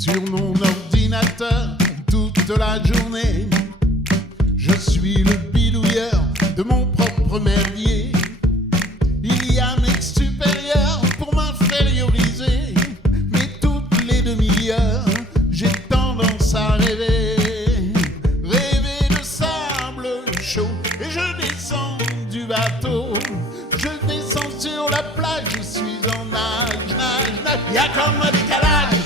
sur mon ordinateur toute la journée. Je suis le bidouilleur de mon propre merdier. Il y a un mec supérieur pour m'inférioriser, mais toutes les demi-heures, j'ai tendance à rêver. Rêver de sable chaud, et je descends du bateau. Je descends sur la plage, je suis en nage, nage, nage. Y a comme un décalage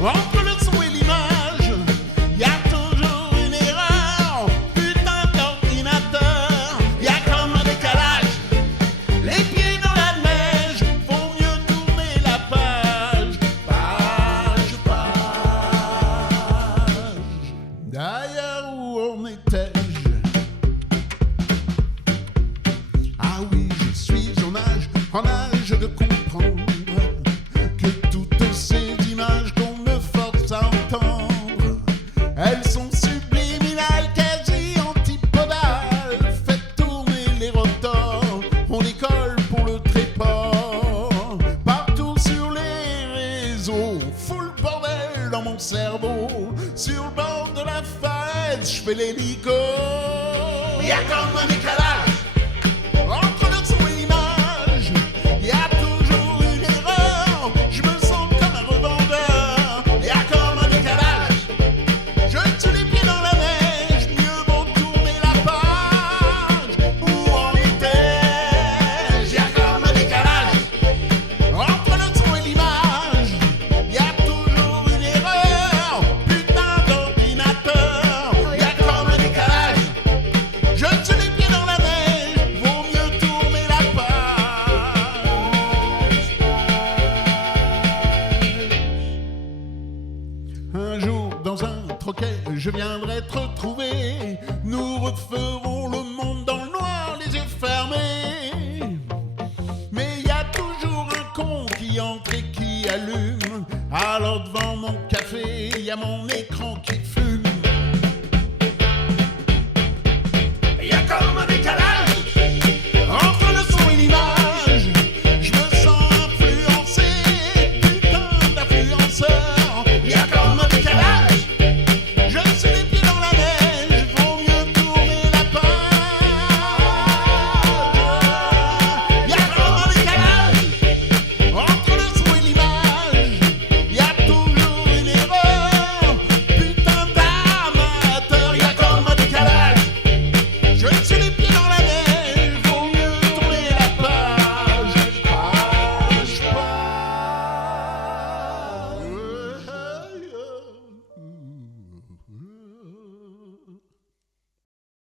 entre le son et l'image. Y a toujours une erreur, putain d'ordinateur. Y a comme un décalage, les pieds dans la neige, faut mieux tourner la page. Page, page. D'ailleurs, où en étais-je? Ah oui, je suis en âge de comprendre que toutes ces images qu'on me force à entendre, elles sont subliminales, quasi antipodales. Faites tourner les rotors, on y colle pour le tréport. Partout sur les réseaux, full bordel dans mon cerveau. Sur le bord de la falaise, je fais l'hélico. Y a comme un décalage entre le son et l'image. Y a toujours une erreur, je me sens comme un revendeur. Y a comme un décalage, je tue les pieds dans la neige, mieux vaut tourner la page. Où en étais-je? Y a comme un décalage entre le son et l'image. Y a toujours une erreur, putain d'ordinateur. Y a comme un décalage, je tue les pieds dans la neige, vaut mieux tourner la page. Un jour, dans un troquet, je viendrai te retrouver. Nous referons le monde dans le noir, les yeux fermés. Mais y a toujours un con qui entre et qui allume. Alors devant mon café, y a mon équipe